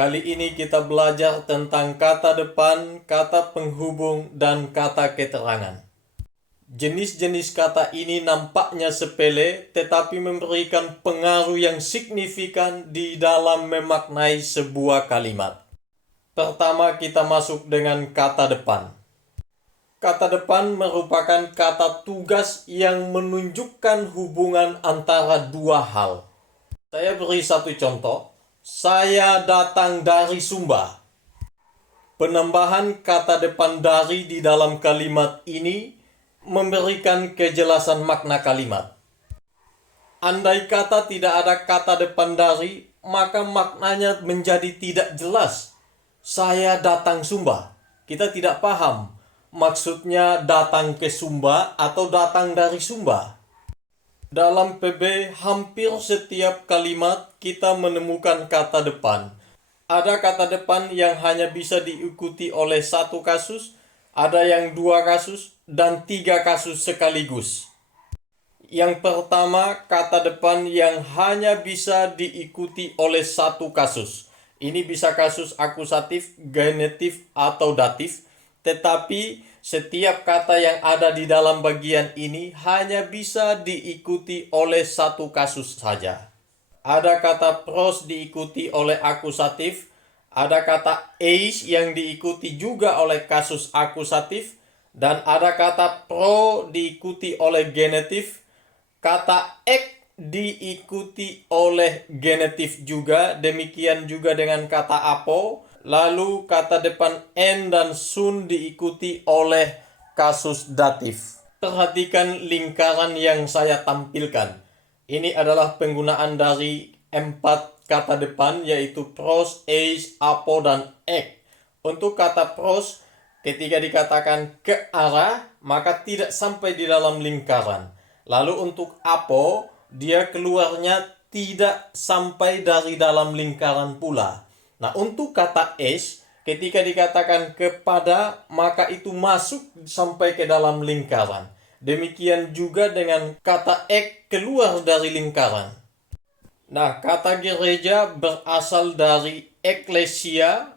Kali ini kita belajar tentang kata depan, kata penghubung, dan kata keterangan. Jenis-jenis kata ini nampaknya sepele, tetapi memberikan pengaruh yang signifikan di dalam memaknai sebuah kalimat. Pertama, kita masuk dengan kata depan. Kata depan merupakan kata tugas yang menunjukkan hubungan antara dua hal. Saya beri satu contoh. Saya datang dari Sumba. Penambahan kata depan dari di dalam kalimat ini memberikan kejelasan makna kalimat. Andai kata tidak ada kata depan dari, maka maknanya menjadi tidak jelas. Saya datang Sumba. Kita tidak paham maksudnya datang ke Sumba atau datang dari Sumba. Dalam PB, hampir setiap kalimat kita menemukan kata depan. Ada kata depan yang hanya bisa diikuti oleh satu kasus, ada yang dua kasus, dan tiga kasus sekaligus. Yang pertama, kata depan yang hanya bisa diikuti oleh satu kasus. Ini bisa kasus akusatif, genetif, atau datif, tetapi setiap kata yang ada di dalam bagian ini hanya bisa diikuti oleh satu kasus saja. Ada kata pros diikuti oleh akusatif, ada kata eis yang diikuti juga oleh kasus akusatif, dan ada kata pro diikuti oleh genetif, kata ek diikuti oleh genetif juga, demikian juga dengan kata apo. Lalu kata depan en dan sun diikuti oleh kasus datif. Perhatikan lingkaran yang saya tampilkan. Ini adalah penggunaan dari 4 kata depan, yaitu pros, eis, apo, dan ek. Untuk kata pros, ketika dikatakan ke arah, maka tidak sampai di dalam lingkaran. Lalu untuk apo, dia keluarnya tidak sampai dari dalam lingkaran pula. Nah, untuk kata es, ketika dikatakan kepada, maka itu masuk sampai ke dalam lingkaran. Demikian juga dengan kata ek keluar dari lingkaran. Nah, kata gereja berasal dari eklesia,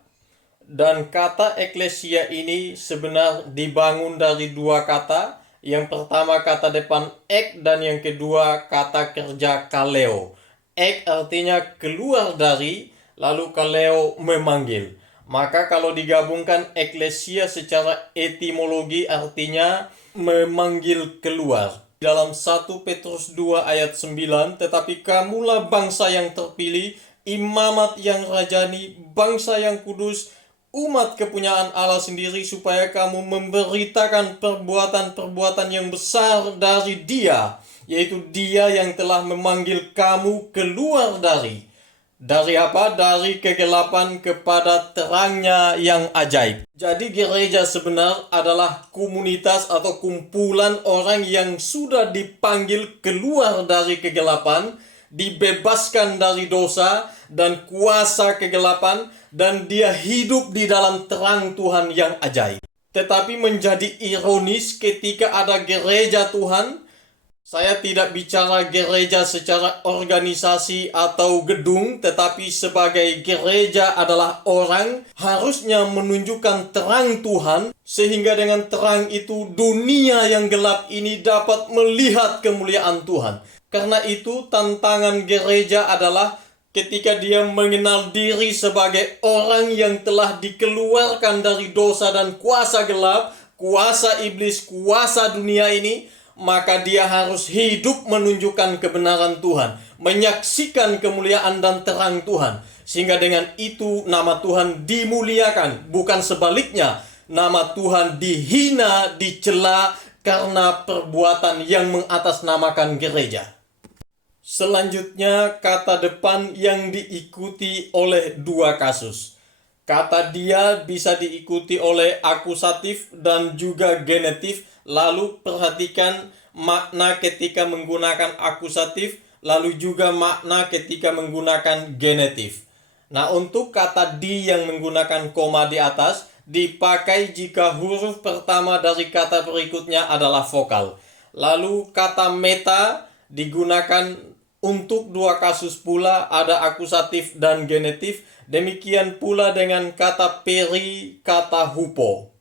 dan kata eklesia ini sebenarnya dibangun dari dua kata. Yang pertama kata depan ek, dan yang kedua kata kerja kaleo. Ek artinya keluar dari, lalu kaleo memanggil. Maka kalau digabungkan eklesia secara etimologi artinya memanggil keluar. Dalam 1 Petrus 2 ayat 9, tetapi kamulah bangsa yang terpilih, imamat yang rajani, bangsa yang kudus, umat kepunyaan Allah sendiri, supaya kamu memberitakan perbuatan-perbuatan yang besar dari Dia, yaitu Dia yang telah memanggil kamu keluar dari apa? Dari kegelapan kepada terangnya yang ajaib. Jadi gereja sebenar adalah komunitas atau kumpulan orang yang sudah dipanggil keluar dari kegelapan, dibebaskan dari dosa dan kuasa kegelapan, dan dia hidup di dalam terang Tuhan yang ajaib. Tetapi menjadi ironis ketika ada gereja Tuhan. Saya tidak bicara gereja secara organisasi atau gedung, tetapi sebagai gereja adalah orang harusnya menunjukkan terang Tuhan, sehingga dengan terang itu dunia yang gelap ini dapat melihat kemuliaan Tuhan. Karena itu tantangan gereja adalah ketika dia mengenal diri sebagai orang yang telah dikeluarkan dari dosa dan kuasa gelap, kuasa iblis, kuasa dunia ini, maka dia harus hidup menunjukkan kebenaran Tuhan, menyaksikan kemuliaan dan terang Tuhan. Sehingga dengan itu nama Tuhan dimuliakan, bukan sebaliknya. Nama Tuhan dihina, dicela karena perbuatan yang mengatasnamakan gereja. Selanjutnya, kata depan yang diikuti oleh dua kasus. Kata dia bisa diikuti oleh akusatif dan juga genetif. Lalu perhatikan makna ketika menggunakan akusatif, lalu juga makna ketika menggunakan genetif. Nah, untuk kata di yang menggunakan koma di atas, dipakai jika huruf pertama dari kata berikutnya adalah vokal. Lalu kata meta digunakan Untuk dua kasus pula ada akusatif dan genetif, demikian pula dengan kata peri, kata hupo.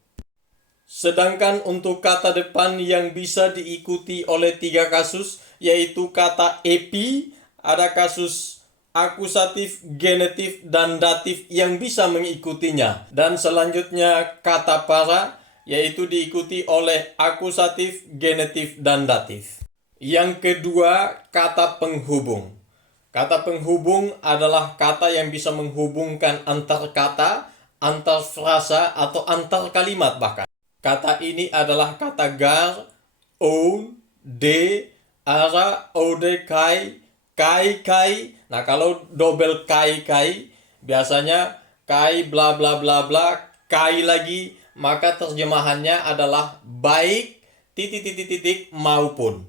Sedangkan untuk kata depan yang bisa diikuti oleh tiga kasus, yaitu kata epi, ada kasus akusatif, genetif, dan datif yang bisa mengikutinya. Dan selanjutnya kata para, yaitu diikuti oleh akusatif, genetif, dan datif. Yang kedua, kata penghubung. Kata penghubung adalah kata yang bisa menghubungkan antar kata, antar frasa, atau antar kalimat bahkan. Kata ini adalah kata gar, oun, de, ara, ode, kai, kai. Nah, kalau double kai, biasanya kai bla bla bla bla, kai lagi, maka terjemahannya adalah baik, titik, maupun.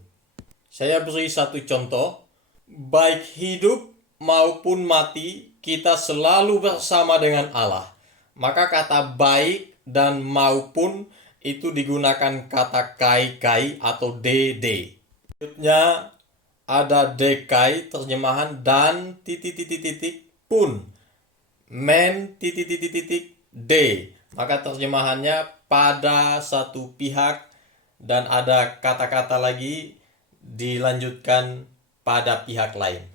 Saya beri satu contoh. Baik hidup maupun mati, kita selalu bersama dengan Allah. Maka kata baik dan maupun itu digunakan kata kai atau de. Selanjutnya ada dekai, terjemahan dan titik pun. Men titik de. Maka terjemahannya pada satu pihak, dan ada kata-kata lagi dilanjutkan pada pihak lain.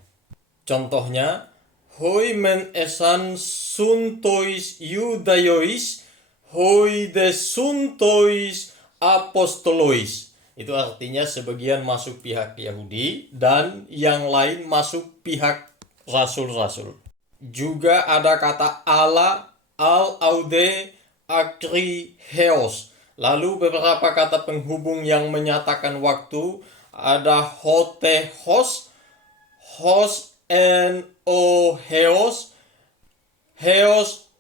Contohnya, hoi men esan suntois judaiois, hoi de suntois apostolois. Itu artinya sebagian masuk pihak Yahudi dan yang lain masuk pihak rasul-rasul. Juga ada kata ala, al, aude, akri, heos. Lalu beberapa kata penghubung yang menyatakan waktu ada hote, hos, en, o, heos,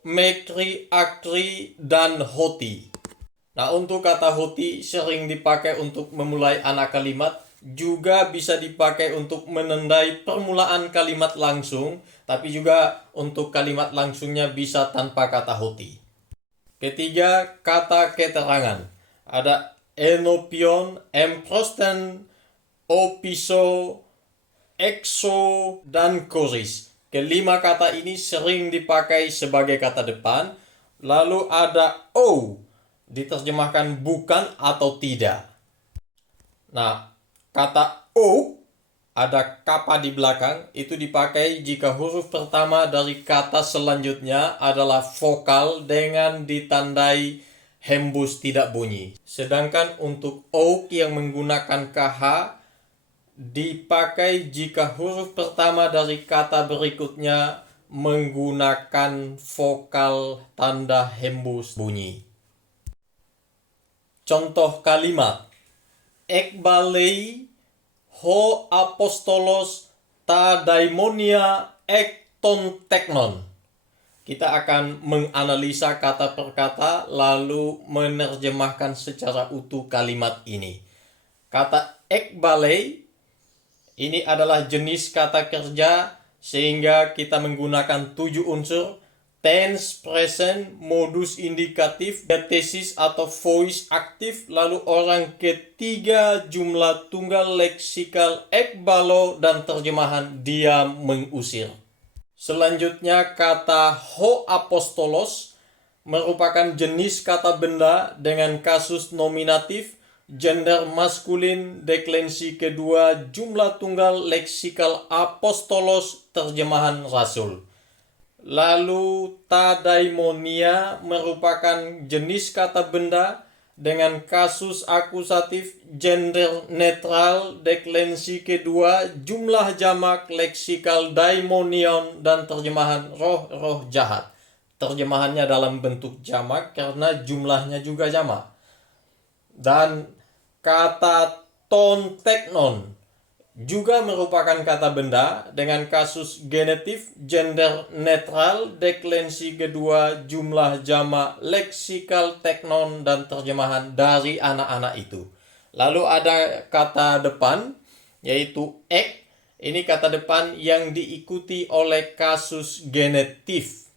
mekri, akri, dan hoti. Nah, untuk kata hoti sering dipakai untuk memulai anak kalimat, juga bisa dipakai untuk menandai permulaan kalimat langsung, tapi juga untuk kalimat langsungnya bisa tanpa kata hoti. Ketiga, kata keterangan. Ada enopion, emprosten, opiso, exo, dan koris. Kelima kata ini sering dipakai sebagai kata depan. Lalu ada o, diterjemahkan bukan atau tidak. Nah, kata o, ada kappa di belakang, itu dipakai jika huruf pertama dari kata selanjutnya adalah vokal dengan ditandai hembus tidak bunyi. Sedangkan untuk o yang menggunakan kh dipakai jika huruf pertama dari kata berikutnya menggunakan vokal tanda hembus bunyi. Contoh kalimat: ekbalei ho apostolos ta daimonia ek ton teknon. Kita akan menganalisa kata per kata lalu menerjemahkan secara utuh kalimat ini. Kata ekbalei ini adalah jenis kata kerja sehingga kita menggunakan 7 unsur: tense, present, modus indikatif, tesis atau voice aktif, lalu orang ketiga, jumlah tunggal leksikal, ekbalo, dan terjemahan dia mengusir. Selanjutnya kata ho apostolos merupakan jenis kata benda dengan kasus nominatif, gender maskulin, deklensi kedua, jumlah tunggal leksikal apostolos, terjemahan rasul. Lalu tadaimonia merupakan jenis kata benda dengan kasus akusatif, gender netral, deklensi kedua, jumlah jamak leksikal daimonion, dan terjemahan roh-roh jahat. Terjemahannya dalam bentuk jamak karena jumlahnya juga jamak. Dan kata ton teknon juga merupakan kata benda dengan kasus genetif, gender netral, deklensi kedua, jumlah jamak, leksikal teknon, dan terjemahan dari anak-anak itu. Lalu ada kata depan, yaitu ek. Ini kata depan yang diikuti oleh kasus genetif.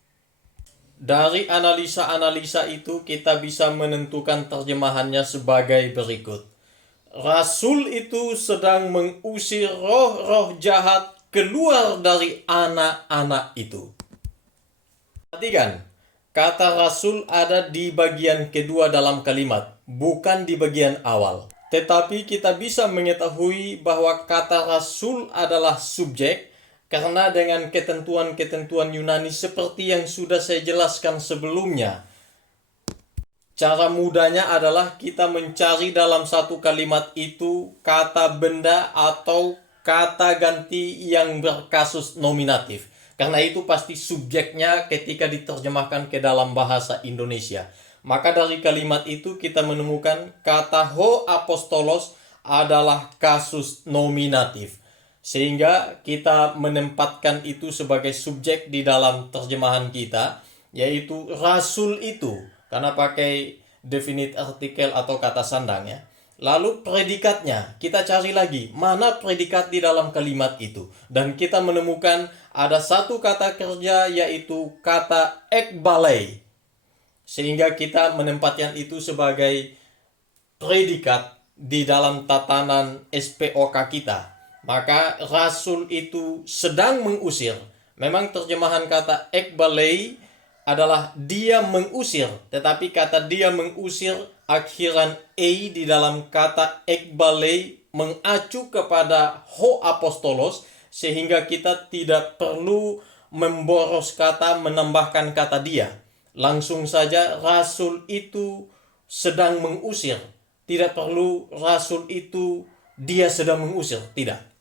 Dari analisa-analisa itu kita bisa menentukan terjemahannya sebagai berikut. Rasul itu sedang mengusir roh-roh jahat keluar dari anak-anak itu. Perhatikan, kata rasul ada di bagian kedua dalam kalimat, bukan di bagian awal. Tetapi kita bisa mengetahui bahwa kata rasul adalah subjek, karena dengan ketentuan-ketentuan Yunani seperti yang sudah saya jelaskan sebelumnya. Cara mudahnya adalah kita mencari dalam satu kalimat itu kata benda atau kata ganti yang berkasus nominatif. Karena itu pasti subjeknya ketika diterjemahkan ke dalam bahasa Indonesia. Maka dari kalimat itu kita menemukan kata ho apostolos adalah kasus nominatif. Sehingga kita menempatkan itu sebagai subjek di dalam terjemahan kita, yaitu rasul itu. Karena pakai definite artikel atau kata sandang ya. Lalu predikatnya, kita cari lagi mana predikat di dalam kalimat itu. Dan kita menemukan ada satu kata kerja yaitu kata ekbalei. Sehingga kita menempatkan itu sebagai predikat di dalam tatanan SPOK kita. Maka rasul itu sedang mengusir. Memang terjemahan kata ekbalei adalah dia mengusir, tetapi kata dia mengusir akhiran ei di dalam kata ekbalei mengacu kepada ho apostolos, sehingga kita tidak perlu memboros kata, menambahkan kata dia. Langsung saja rasul itu sedang mengusir. Tidak perlu rasul itu dia sedang mengusir, tidak.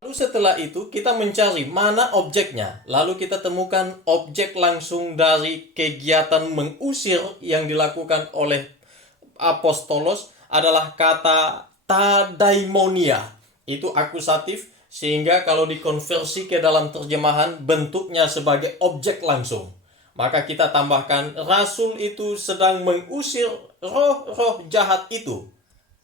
Lalu setelah itu kita mencari mana objeknya. Lalu kita temukan objek langsung dari kegiatan mengusir yang dilakukan oleh apostolos adalah kata tadaimonia. Itu akusatif, sehingga kalau dikonversi ke dalam terjemahan bentuknya sebagai objek langsung. Maka kita tambahkan rasul itu sedang mengusir roh-roh jahat itu.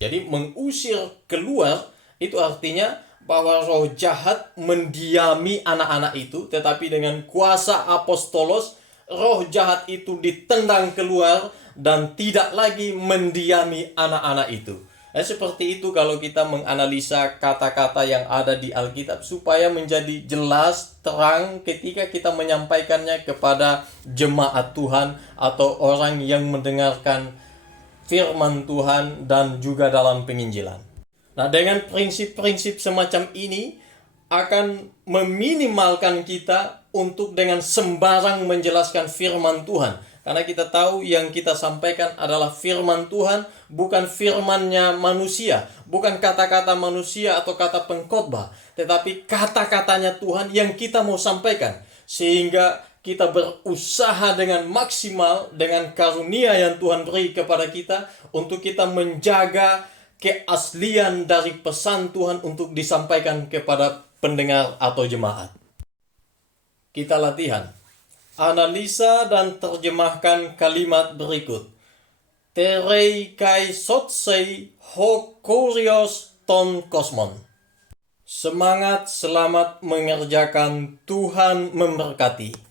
Jadi mengusir keluar itu artinya bahwa roh jahat mendiami anak-anak itu, tetapi dengan kuasa apostolos, roh jahat itu ditendang keluar dan tidak lagi mendiami anak-anak itu. Seperti itu kalau kita menganalisa kata-kata yang ada di Alkitab supaya menjadi jelas, terang ketika kita menyampaikannya kepada jemaat Tuhan atau orang yang mendengarkan firman Tuhan dan juga dalam penginjilan. Nah, dengan prinsip-prinsip semacam ini akan meminimalkan kita untuk dengan sembarang menjelaskan firman Tuhan. Karena kita tahu yang kita sampaikan adalah firman Tuhan, bukan firmannya manusia, bukan kata-kata manusia atau kata pengkhotbah, tetapi kata-katanya Tuhan yang kita mau sampaikan. Sehingga kita berusaha dengan maksimal dengan karunia yang Tuhan beri kepada kita untuk kita menjaga keaslian dari pesan Tuhan untuk disampaikan kepada pendengar atau jemaat. Kita latihan. Analisa dan terjemahkan kalimat berikut. Terei kai sotsei ho kurios ton kosmon. Semangat, selamat mengerjakan, Tuhan memberkati.